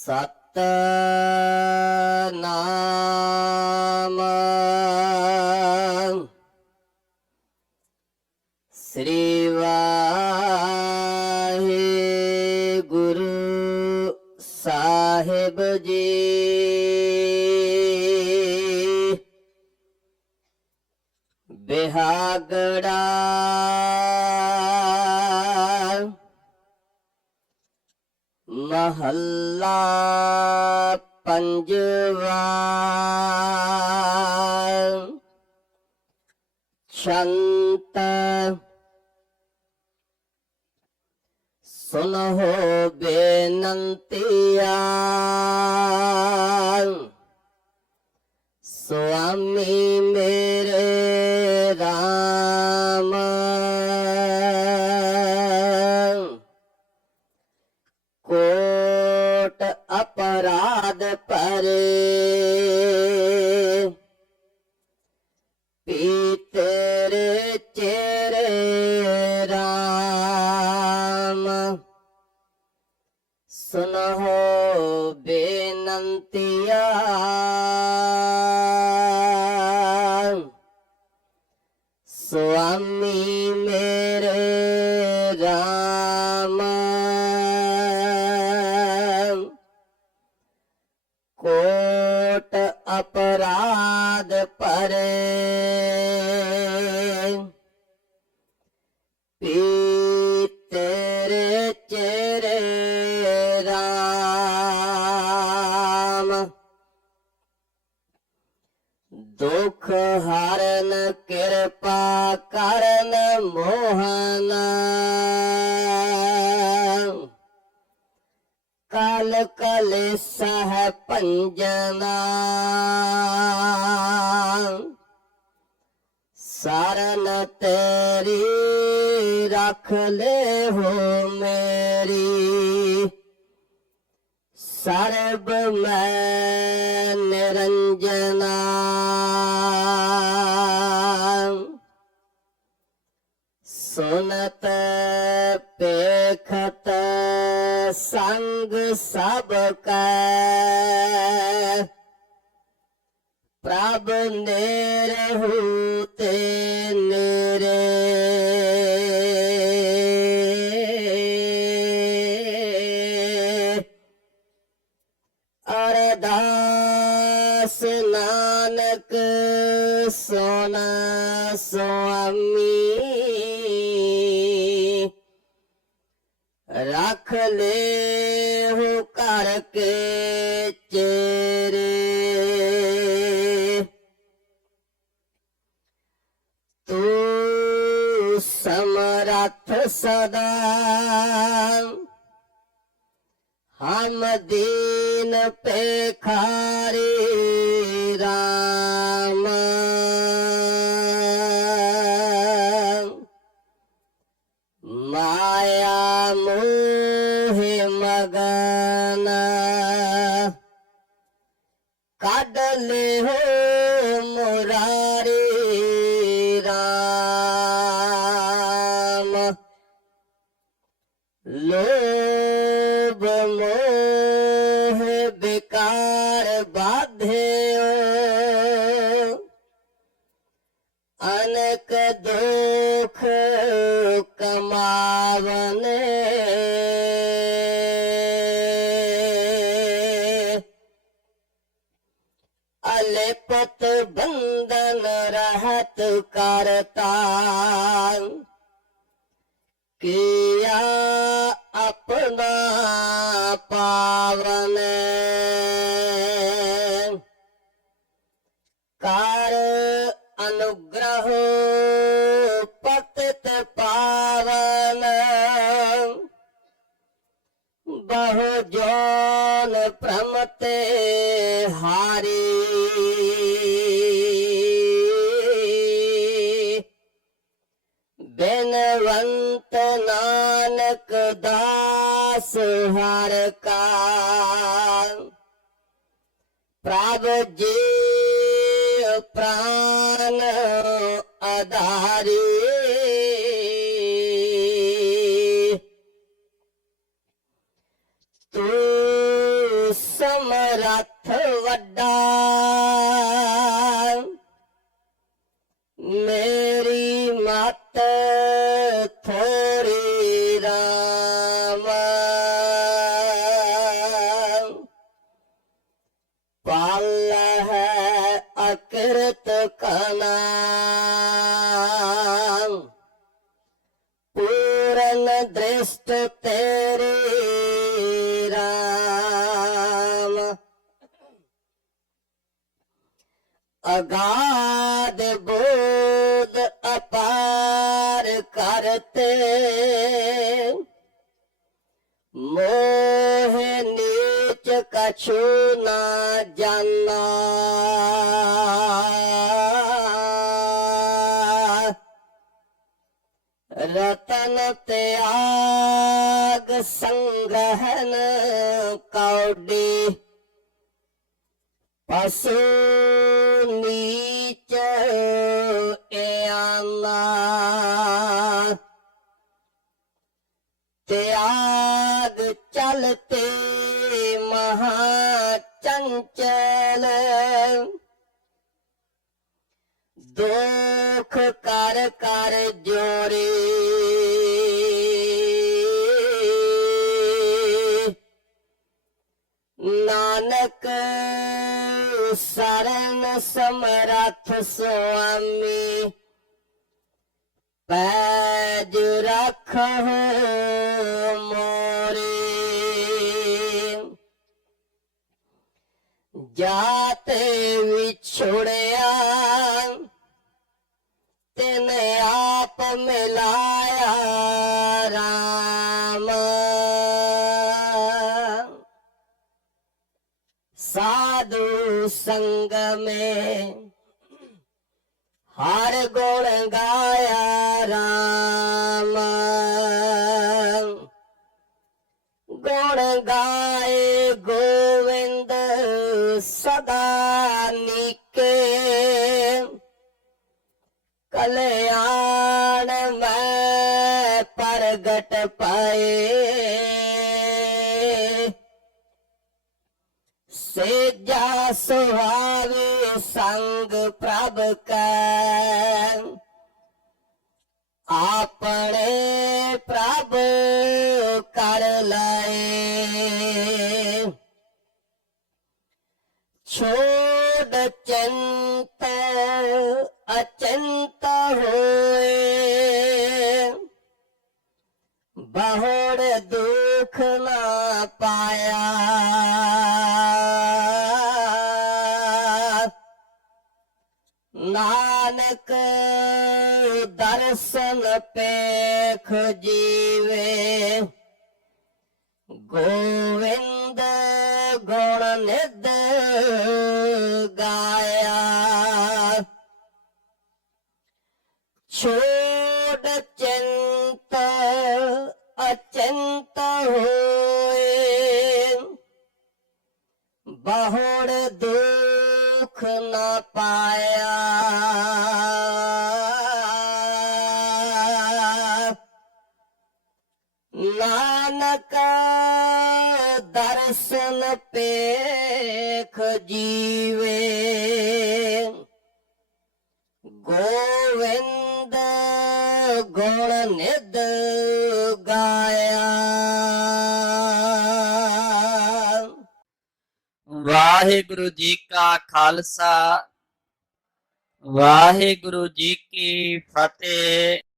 ਸਤ ਨਾਮ ਸ੍ਰੀ ਵਾਹਿਗੁਰੂ ਸਾਹਿਬ ਜੀ। ਬਿਹਾਗੜਾ ਮਹੱਲਾ ਪੰਜਵਾ ਸ਼ੰਤ ਸੁਨਹੁ ਬੇਨੰਤੀਆ ਸੁਆਮੀ ਮੇਰੇ RAM ਸੁਨਹੁ ਬੇਨੰਤੀਆ। ਸੁਆਮੀ ਮੇਰੇ ਰਾਮ। ਕੋਟ ਅਪਰਾਧ ਪਰੇ। RAM ਦੁਖ ਹਰਨ ਕਿਰਪਾ ਕਰਨ ਮੋਹਨ। ਕਲ ਕਲੇ ਸਹ ਪੰਜਨਾ ਸਰਨ ਤੇਰੀ ਰੱਖ ਲੈ ਹੋ ਮੇਰੀ। ਸਰਬ ਮੈਂ ਨਿਰੰਜਨਾ ਸੁਨਤ ਪੇਖਤ ਸੰਗ ਸਭ ਕੈ ਪ੍ਰਭ ਨੇਰਹੁ ਤੇ ਨੇਰੇ ਸੁਆਮੀ। ਰੱਖ ਲੈ ਹੋ ਘਰ ਕੇ ਚੇਰੇ। ਤੂੰ ਸਮਰੱਥ ਸਦਾ। ਹਮ ਦੀਨ ਪੇਖਾਰੀ ਰਾਮ ਮਾਇਆ ਮੋਹ ਮਗਨ ਕੱਢ ਲੈ ਹੋ ਮੁਰਾਰੀ ਲੋਭ ਮੋਹ ਵਿਕਾਰ ਬਾਧਿਓ। ਅਨਕ ਦੁਖ ਕਮਾਵਨੇ। ਅਲੇਪਤ ਬੰਧਨ ਰਹਤ ਕਰਤਾ। ਕੀਆ ਆਪਣਾ ਪਾਵਨ ਕਰ ਅਨੁਗ੍ਰਹ ਪਤਿਤ ਪਾਵਨ। ਬਹੁ ਜੋਨ ਪ੍ਰਮਤੇ ਹਾਰੀ ज्ञानवन्त नानक दास हर का। दासहारकाग् जे प्राण अधारी ਮਤ ਥੋੜੀ ਪਾਲ ਹੈ ਅਕਿਰਤ ਕਨਾ ਪੂਰਨ ਦ੍ਰਿਸ਼ਟ ਤੇਰੀ ਰਾਮ। ਅਗਾਧ ਤੇ ਮੋਹ ਨੀਚ ਕਛੂ ਨਾ ਜਾਣਾ ਰਤਨ ਤਿਆਗ ਸੰਗ੍ਰਹਨ ਕੌਡੀ ਪਸੂ ਨੀਚ ਇਆਨਾ ਤਿਆਗ ਚਲਤੇ ਮਹਾ ਚੰਚਲ ਦੁਖ ਕਰ ਕਰ ਜੋਰੇ ਸਰਨ ਸਮਰੱਥ ਸੁਆਮੀ ਪੈਜ ਰੱਖ ਮੋਰੇ ਜਾਤੇ ਵਿਛੜਿਆ ਤਿਨ ਆਪ ਮਿਲਾਇਆ ਸਾਧੂ ਸੰਗ में ਹਰ ਗੁਣ ਗਾਇਆ ਰਾਮ। ਗੁਣ ਗਾਏ ਗੋਵਿੰਦ ਸਦਾ ਨੀਕੇ। ਕਲਿਆਣ ਮੈਂ ਪ੍ਰਗਟ ਪਾਏ। ਸੇਜਾ ਸੁਹਾਵੇ ਸੰਗ ਪ੍ਰਭ ਕੈ। ਆਪਣੇ ਪ੍ਰਭ ਕਰ ਲਏ। ਛੋੜ ਚੰਤ ਅਚੰਤ ਹੋਏ। ਬਹੁੜ ਦੁਖ ਨਾ ਪਾਇਆ। ਨਾਨਕ ਦਰਸ਼ਨ ਪੇਖ ਜੀਵੇ। ਗੋਵਿੰਦ ਗੁਣ ਨਿਦ ਗਾਇਆ। ਛੋੜ ਚਿੰਤ ਅਚਿੰਤ ਹੋਏ। ਬਹੁੜ ਦੁਖ ਨਾ ਪਾਇਆ। ਦਰਸ਼ਨ ਪੇਖ ਜੀਵੇ। ਗੋਵਿੰਦ ਗੁਣ ਨਿਦ ਗਾਇਆ। ਵਾਹਿਗੁਰੂ ਜੀ ਕਾ ਖਾਲਸਾ। ਵਾਹਿਗੁਰੂ ਜੀ ਕੀ ਫਤਿਹ।